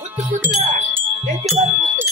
குத்து குத்து நெஞ்சு பாரு குத்து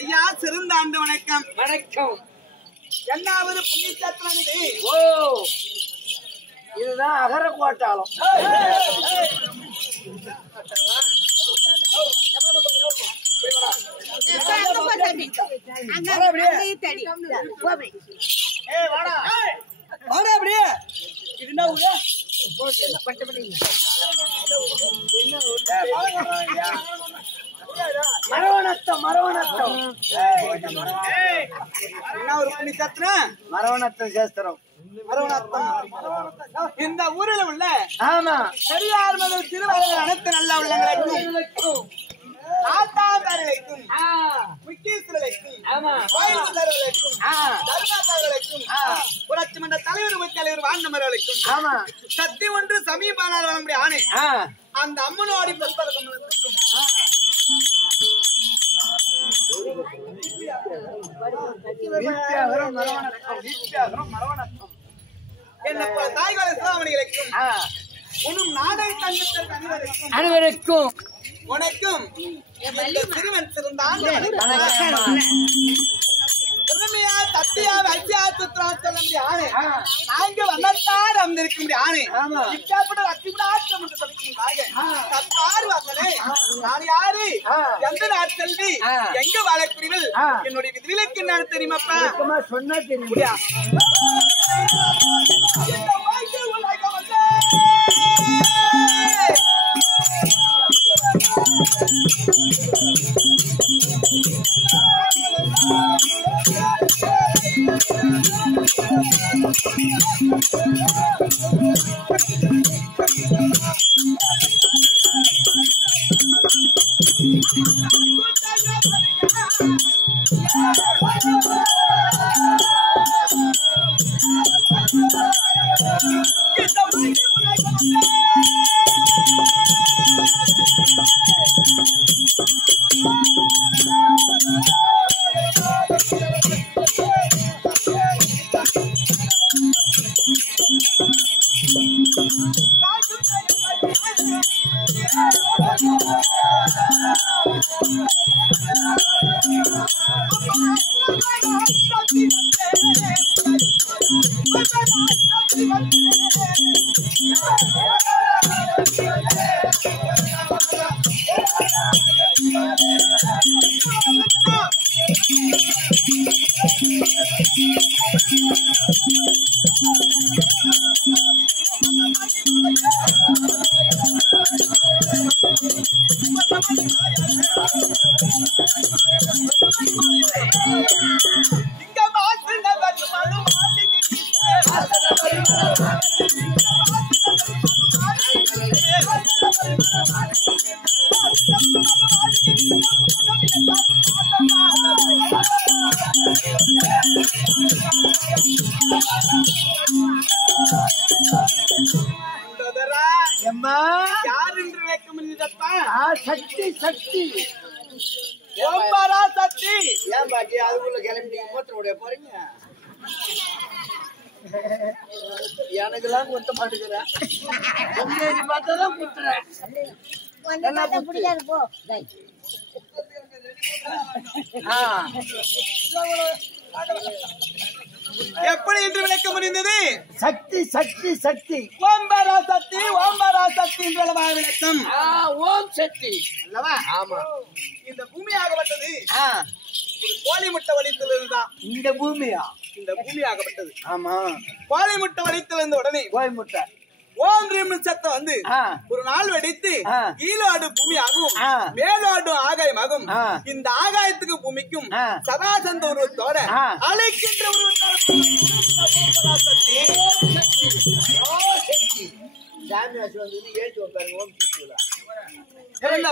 ஐயா சிறந்த ஆண்டு வணக்கம். வணக்கம். என்னாவது புண்ணியத்திரம் இது? ஓ, இதுதான் அகர கோட்டாளம். மரவணத்தம் மரவணத்தம் என்ன ஒரு புண்ணியத்திரம்? மரவணத்தம் சேஸ்திரம். இந்த ஊரில் உள்ள ஆமா பெரியார் முதல் திருவள்ளுவர் அனைத்து நல்ல உள்ளங்களுக்கும் நாட்டாதாரர்களுக்கும் முக்கியஸ்தர்களுக்கும் கோயில்களுக்கும் தர்மதாரர்களுக்கும் புரட்சி மன்ற தலைவர் தலைவர் வாழ்ந்தவர்களுக்கும் சக்தி ஒன்று சமீபானால் வழங்க ஆணை அந்த அம்மனோடி பிரஸ்தர்களுக்கும் என்ன தாய்கால சிராமணிகளுக்கும் உன்னும் நாடை தங்கத்திற்கு அனைவருக்கும் உனக்கும் சிறுவன் சிறந்தான் திறமையா தத்தியா வைத்தியா சுத்திரம் சொல்ல முடியாது. நாங்க வண்ணத்தார் அமர்ந்திருக்க முடியாது. இப்பேற்பட்ட லட்சுமிடாட்டம் என்று சொல்லிக்கிறாங்க. தத்தார் வாசலே நான் யாரு, எந்த நாட்கல்வி, எங்க வாழக்கூடியவள், என்னுடைய விதிவிலக்கு என்ன தெரியுமாப்பா? சொன்னா தெரியும். எம்மா யார் என்று வைக்க முடியுதப்பா? சக்தி சக்தி ஓம்பாரா சக்தி. ஏன் பாட்டி அதுக்குள்ள கிளம்பி மூத்திர போறீங்க? எனக்குலாம் குத்த மாட்டேங்கிறேன். பார்த்தாதான் குத்துறேன். எப்படி என்று விளக்க முடிந்தது? சக்தி சக்தி சக்தி ஓம்பாரா சக்தி, ஓம்பாரா சக்தி என்ற விளக்கம். ஓம் சக்தி அல்லவா? ஆமா. இந்த பூமி ஆகப்பட்டது ஒரு கோழி முட்டை வடித்திலிருந்துதான். இந்த பூமியா? இந்த பூமி ஆகப்பட்டது ஆமா. கோழி முட்டை வடித்திலிருந்த உடனே கோழி முட்டை ஓம் ரீம் சத்தம் வந்து ஒரு நாள் வெடித்து கீழாடு பூமி ஆகும், மேலாடு ஆகாயமாகும். இந்த ஆகாயத்துக்கு பூமிக்கும் சதாசந்த உருவத்தோட அழைக்கின்ற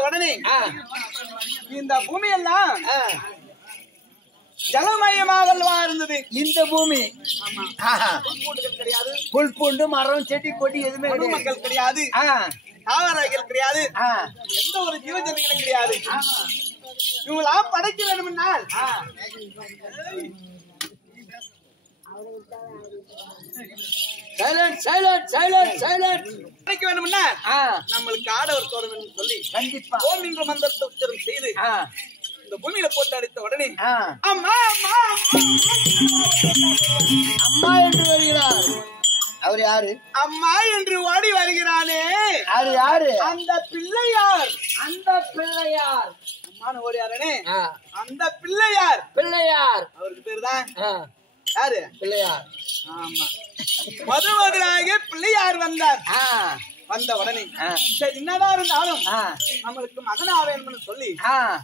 உடனே இந்த பூமி எல்லாம் ஜலமயமாக இருந்தது. இந்த பூமி கிடையாது, புல் பூண்டு மரம் செடி கொடி எதுவுமே மக்கள் கிடையாது, தாவரங்கள் கிடையாது, எந்த ஒரு ஜீவஜந்துகளும் கிடையாது. இவங்களாம் படைக்க வேண்டும்னால் படைக்க வேண்டும்னா நம்மளுக்கு ஆடவர் தோழன் சொல்லி கண்டிப்பா ஓம் என்ற மந்திரத்தை உச்சரம் செய்து இந்த பூமியில போட்டு அடித்த உடனே அம்மா அம்மா என்று வருகிறார். அவர் யாரு? அம்மா என்று ஓடி வருகிறானே அது யாரு? அந்த பிள்ளையார். அந்த பிள்ளையார் அம்மானு ஓடியாரனே அந்த பிள்ளையார். பிள்ளையார் அவருக்கு பேரு தான் யாரு? பிள்ளையார். ஆமா. மதுமகனாக பிள்ளையார் வந்தார். வந்த உடனே சரி என்னதான் இருந்தாலும் நம்மளுக்கு மகனாக வேணும்னு சொல்லி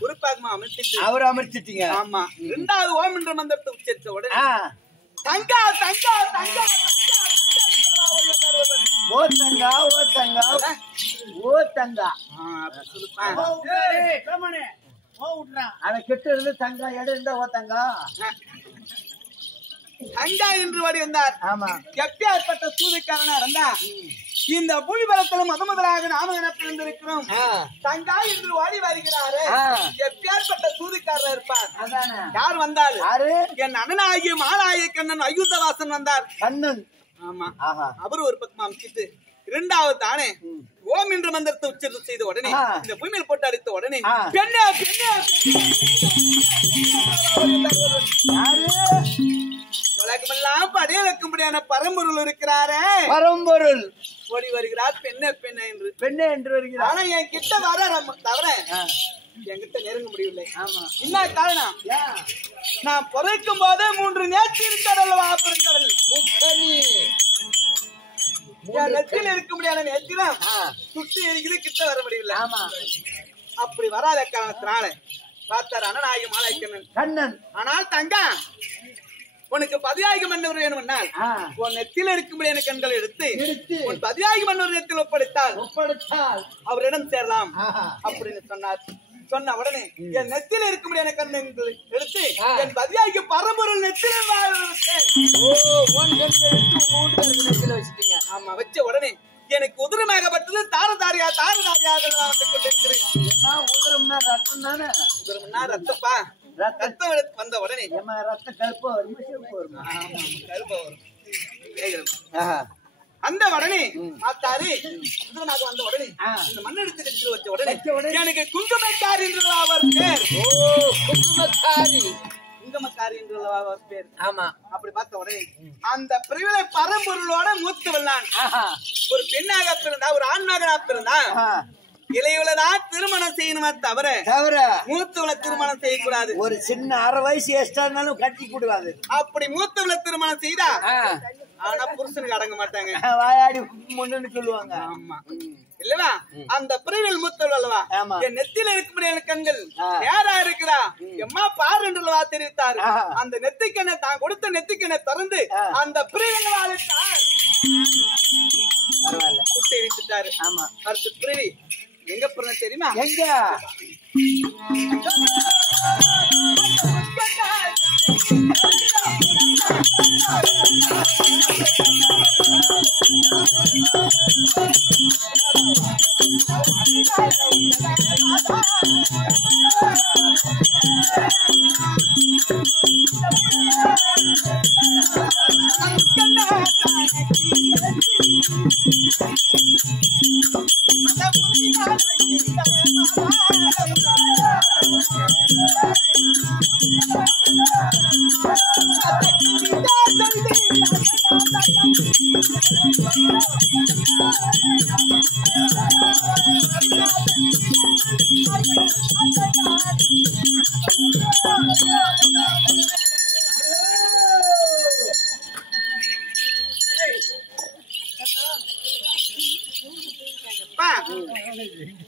குறிப்பாக அமைச்சிட்டு அவர் அமைச்சிட்டீங்க. ஆமா. இரண்டாவது ஓம் என்ற மந்திரத்தை உச்சரித்த உடனே தங்கா தங்கா தங்கா ஓ தங்கா ஓ தங்கா ஓ தங்கா அத கிட்ட இருந்து தங்கா இடம் இருந்தா ஓ தங்கா தங்கா என்று ஓடி வந்தார். ஆமா. எப்பேற்பட்ட சூதுக்காரனா இருந்தா இந்த பூமி பலத்திலும் முதலாக நாம என்ன பிறந்திருக்கிறோம். தங்கா என்று ஓடி வருகிறாரு. எப்பேற்பட்ட சூதுக்காரர் இருப்பார். யார் வந்தார்? என் அண்ணனாகிய மாலாய கண்ணன் அயுதவாசன் வந்தார். கண்ணன். ஆமா. அவரு ஒரு பக்கமா அமைச்சிட்டு இரண்டாவது தானே ஓம் என்ற மந்திரத்தை உச்சரித்து செய்த உடனே இந்த பூமியில் போட்டு அடித்த உடனே பெண்ணே உலகமெல்லாம் படைய வைக்கும்படியான பரம்பொருள் இருக்கிறாரே. பரம்பொருள் ஓடி வருகிறார். பெண்ணே பெண்ணே என்று பெண்ணே என்று வருகிறார். ஆனா என் கிட்ட வர தவிர என்கிட்ட நெருங்க முடியவில்லை. என்ன காரணம்? நான் பிறக்கும் போதே 3 நேற்று இருக்கிறல்லவா பெருங்கடல் நெற்றில் இருக்க முடியாத நேற்றிலும் சுற்றி இருக்குது, கிட்ட வர முடியவில்லை. அப்படி வராத காரணத்தினால பார்த்தார் அண்ணனாகி மாலாய்க்கண்ணன் கண்ணன். ஆனால் தங்கா உனக்கு பதியாகி மன்னர் வேணும்னால் உன் நெத்தில இருக்கும்படியான கண்களை எடுத்து உன் பதியாகி மன்னர் நெத்தில் ஒப்படைத்தால் அவரிடம் சேரலாம் அப்படின்னு சொன்னார். சொன்ன உடனே என் நெத்தில இருக்கும்படியான கண்கள் எடுத்து என் பதியாகி பரம்பொருள் நெத்தில வச்சுட்டீங்க. ஆமா. வச்ச உடனே எனக்கு உதிரமாகப்பட்டது தாரதாரியா தாரதாரியாக வந்து கொண்டிருக்கிறேன். உதிரம்னா ரத்தம் தானே? உதிரம்னா ரத்தப்பா. ரத்தம் வந்த உடனே ரத்த கருப்பா வரும், கருப்பா வரும். அந்த உடனே பார்த்தாரு. உதிரமாக வந்த உடனே இந்த மண்ணெடுத்து நெற்றில் வச்ச உடனே எனக்கு குங்குமக்காரி என்று அவர் பேர். குங்குமக்காரி குங்குமக்காரி என்று அவர் பேர். ஆமா. அப்படி பார்த்த உடனே அந்த பிரிவினை பரம்பொருளோட மூத்து வந்தான். ஒரு பெண்ணாக பிறந்தா, ஒரு ஆண்மகனாக பிறந்தா இளையவளதான் திருமணம் செய்யணுமா தவிர மூத்தவளை திருமணம் செய்யக்கூடாது. ஒரு சின்ன 6 வயசு எக்ஸ்ட்ரா இருந்தாலும் கட்டி கூடாது. அப்படி மூத்தவளை திருமணம் செய்தா ஆனா புருஷனுக்கு அடங்க மாட்டாங்க, வாயாடி முன்னு சொல்லுவாங்க. ஆமா இல்லவா? அந்த பிரிவில் மூத்தவள் அல்லவா? என் நெத்தியில இருக்க முடியாத கண்கள் யாரா இருக்கிறா எம்மா பாரு என்றவா தெரிவித்தார். அந்த நெத்திக்கண்ணை தான் கொடுத்த நெத்திக்கண்ணை திறந்து அந்த பிரிவில் அழைத்தார். பரவாயில்ல, குட்டி எரித்துட்டாரு. ஆமா, அடுத்து பிரிவி எங்க பிறந்த தெரியுமா? எங்க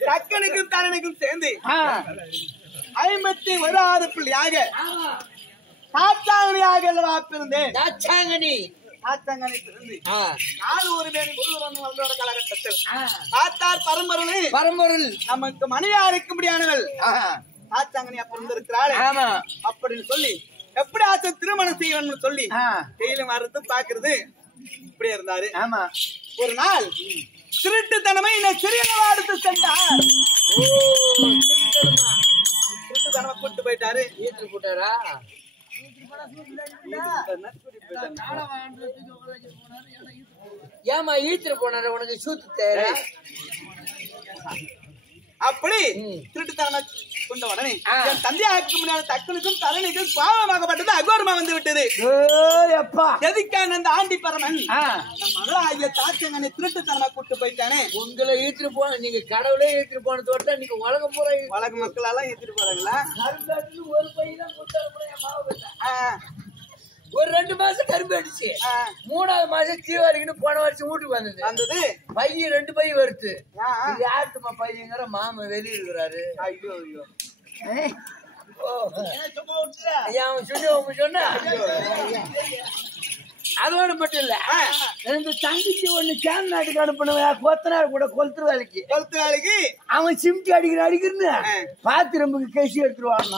தக்கனுக்கும் தரனுக்கும் சேர்ந்து 51 பிள்ளையாக தாச்சாங்கனியாக அல்லவா பிறந்தேன். தாச்சாங்கனி பிறந்து 4 ஒரு மேனி முழுவதோட காலகட்டத்தில் தாத்தார் பரம்பொருள் நமக்கு மனைவியா இருக்க முடியாதவள் தாச்சாங்கனியா பிறந்திருக்கிறாள். அப்படின்னு சொல்லி எப்படி ஆச்ச திருமணம் செய்யணும்னு சொல்லி டெய்லியும் வர்றது பாக்குறது இப்படியே இருந்தாரு. ஒரு நாள் திருட்டுத்தனமா இந்த சிறியனவா எடுத்து சென்றார். திருட்டுத்தனமா கூட்டு போயிட்டாரு. ஈத்து போட்டாரா? ஏமா ஈத்துட்டு போனாரு? உனக்கு சூத்து தேவை. அப்படி திருட்டுத்தனமா கொண்ட உடனே தந்தையாக்க முடியாத தக்கனுக்கும் தரணிக்கும் பாவமாகப்பட்டது அகோரமா வந்து விட்டது. எதுக்கான அந்த ஆண்டி பரமன் மகளா ஆகிய தாச்சங்கனை திருட்டுத்தனமா கூட்டு போயிட்டானே. உங்களை ஈத்துட்டு போன நீங்க கடவுளே ஈத்துட்டு போன தோட்ட நீங்க உலகம் பூரா உலக மக்கள் எல்லாம் ஈத்துட்டு போறாங்களா? ஒரு பையன் ஒரு 2 மாசம் கரும்பு அடிச்சு 3வது மாசம் தீவாளிக்குன்னு போன வருஷம் வீட்டுக்கு வந்தது. பையன் 2 பை வருது. யாருக்குமா பையங்கிற மாமா வெளியே இருக்கிறாரு. ஐயோ ஐயோ சொன்ன அதோட மட்டும் இல்ல, ரெண்டு தங்கிச்சு ஒண்ணு கேன் நாட்டுக்கு அனுப்பினவன் கொத்தனார் கூட கொளுத்து வேலைக்கு அவன் சிம்டி அடிக்கிறன்னு பாத்து ரொம்ப கேசி எடுத்துருவாங்க.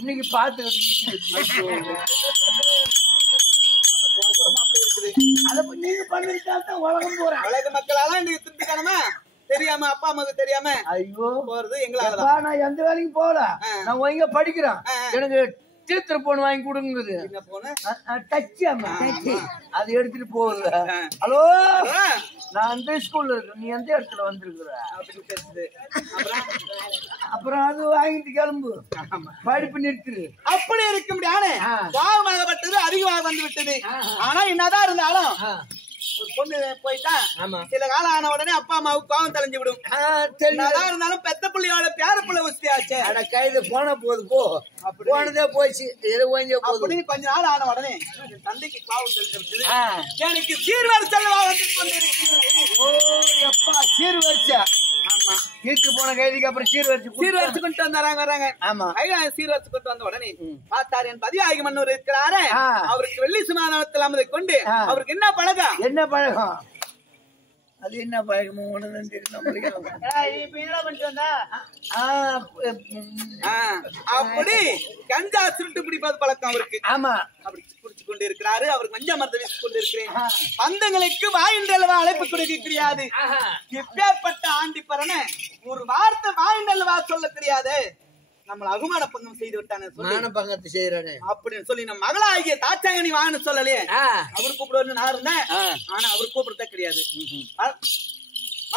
இன்னைக்கு பாத்து நீங்க பண்ணிருக்காதான் உலகம் போறேன். உலக மக்களால நீங்க திருட்டுக்கானமா தெரியாம அப்பா அம்மாவுக்கு தெரியாம ஐயோ போறது எங்களால. நான் எந்த வேலைக்கும் போகல, நான் இங்க படிக்கிறேன். எனக்கு தீர்த்திர போன் வாங்கி கொடுங்குது. அது எடுத்துட்டு போகுது. ஹலோ, நான் அந்த ஸ்கூல்ல இருக்கேன், நீ எந்த இடத்துல வந்திருக்கிற? அப்புறம் அது வாங்கிட்டு கிளம்பு, படிப்பு நிறுத்துரு. அப்படி இருக்க முடியாது. பாவமாகப்பட்டது அதிகமாக வந்து விட்டது. ஆனா என்னதான் இருந்தாலும் ஒரு பொண்ணு போயிட்டா சில காலம் ஆன உடனே அப்பா அம்மாவுக்கு கோவம் தெளிஞ்சு விடும். இருந்தாலும் பெத்த பிள்ளையோட பேர பிள்ளை வசதியாச்சு. கைது போன போது போ, போனதே போச்சு. அப்படின்னு கொஞ்ச நாள் ஆன உடனே தந்தைக்கு கோவம் தெளிஞ்சு எனக்கு சீர்வரிசல் வந்து கொண்டிருக்கிறது. சீர்வரிசை வீட்டு போன கைதிக்கு அப்புறம் சீர்வரிச்சு கொண்டு வராங்க. ஆமா, சீர்வரிச்சு கொண்டு வந்த உடனே பார்த்தாரு என் பதிவாகி மன்னூர் இருக்கிறாரு. அவருக்கு வெள்ளி சுமாதானத்தில் அமதை கொண்டு அவருக்கு என்ன பழகம் அது என்ன பழகமோ அப்படி கஞ்சா சுருட்டு பிடிப்பது பழக்கம் அவருக்கு. ஆமா, அப்படி குடிச்சு கொண்டு இருக்கிறாரு. அவருக்கு மஞ்சள் மரத்தை வீசிக் கொண்டு இருக்கிறேன். பந்தங்களுக்கு வாயின்றளவா அழைப்பு கொடுக்க கிடையாது. எப்பேற்பட்ட ஆண்டி பரன ஒரு வார்த்தை வாயின்றளவா சொல்ல தெரியாது. நம்மள அகுமான பங்கம் செய்து விட்டானே, பங்கத்தை செய்யறானே அப்படின்னு சொல்லி நம்ம மகளாகிய தாச்சாங்கனி வான்னு சொல்லலையே. அவர் கூப்பிடுவாரு நான் இருந்தேன், ஆனா அவர் கூப்பிடுறத கிடையாது.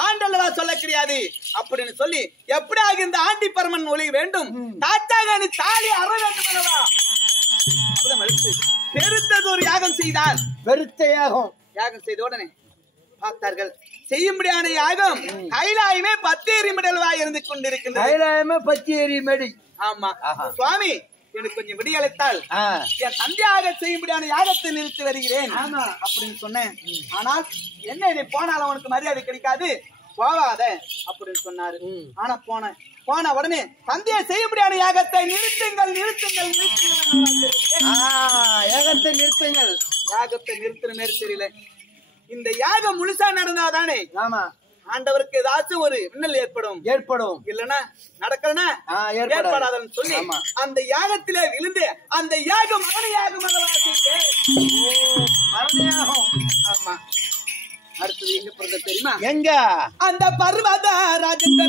ஆண்டல்லவா சொல்ல கிடையாது அப்படின்னு சொல்லி எப்படியாக இந்த ஆண்டி பரமன் ஒளி வேண்டும். தாச்சாங்கனி தாலி அற வேண்டும் அல்லவா? பெருத்தது ஒரு யாகம் செய்தார். பெருத்த யாகம் செய்த உடனே பார்த்தார்கள். செய்யும்படியான யாகம் கைலாயமே 10 எரிமடல்வாய் இருந்து கொண்டிருக்கின்றது. கைலாயமே 10 எரிமடி. ஆமா சுவாமி, எனக்கு கொஞ்சம் விடியளித்தால் என் தந்தையாக செய்யும்படியான யாகத்தை நிறுத்தி வருகிறேன் அப்படின்னு சொன்னேன். ஆனால் என்ன நீ போனாலும் உனக்கு மரியாதை கிடைக்காது, போவாத அப்படின்னு சொன்னாரு. ஆனா போன உடனே தந்தையை செய்யும்படியான யாகத்தை நிறுத்துங்கள் நிறுத்துங்கள் நிறுத்துங்கள். யாகத்தை நிறுத்துங்கள். யாகத்தை நிறுத்துற மாதிரி தெரியல. இந்த யாகம் முழுசா நடந்தாதானே ஆண்டவருக்கு ஏதாச்சும் ஒரு இன்னல் ஏற்படும். இல்லன்னா நடக்கலன்னா ஏற்படாதுன்னு சொல்லி அந்த யாகத்திலே விழுந்து அந்த யாகம் மரண யாகம் மரணயாகும். ஆமா. அடுத்தது எங்க பிறந்த தெரியுமா? எங்க? அந்த பர்வத ராஜன்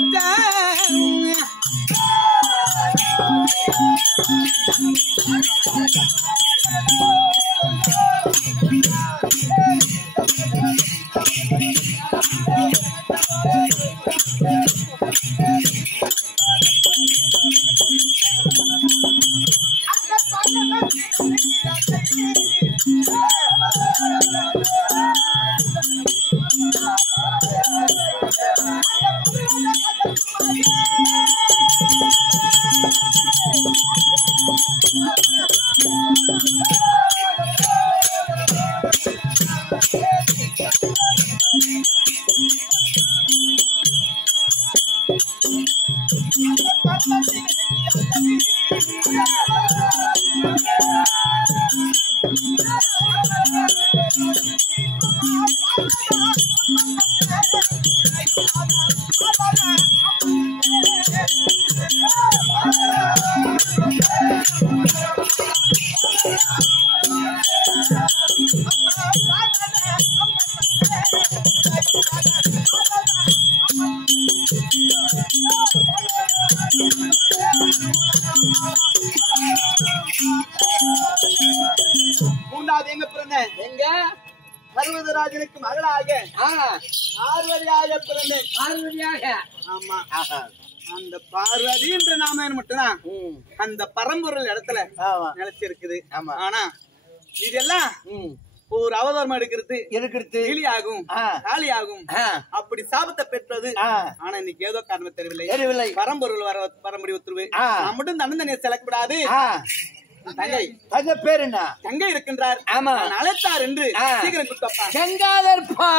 மூன்றாவது எங்க பிறந்த எங்க பர்வதராஜனுக்கு மகளாக பார்வதியாக பிறந்தேன். பார்வதியாக? ஆமா. அந்த பார்வதி என்ற நாம மட்டும்தான் அந்த பரம்பொருள் இடத்துல நிலைச்சிருக்குது. ஆனா இதெல்லாம் ஒரு அவதாரம் எடுக்கிறது கிளியாகும் காளியாகும் அப்படி சாபத்தை பெற்றது. ஆனா இன்னைக்கு ஏதோ காரணம் தெரியவில்லை. பரம்பொருள் வர முடிவு உத்தரவு மட்டும் தன்னந்தனியை செலக்கூடாது. தங்கை பேர் என்ன? தங்கை இருக்கின்றார். அழைத்தார் என்று சீக்கிரம் கொடுத்தப்பா.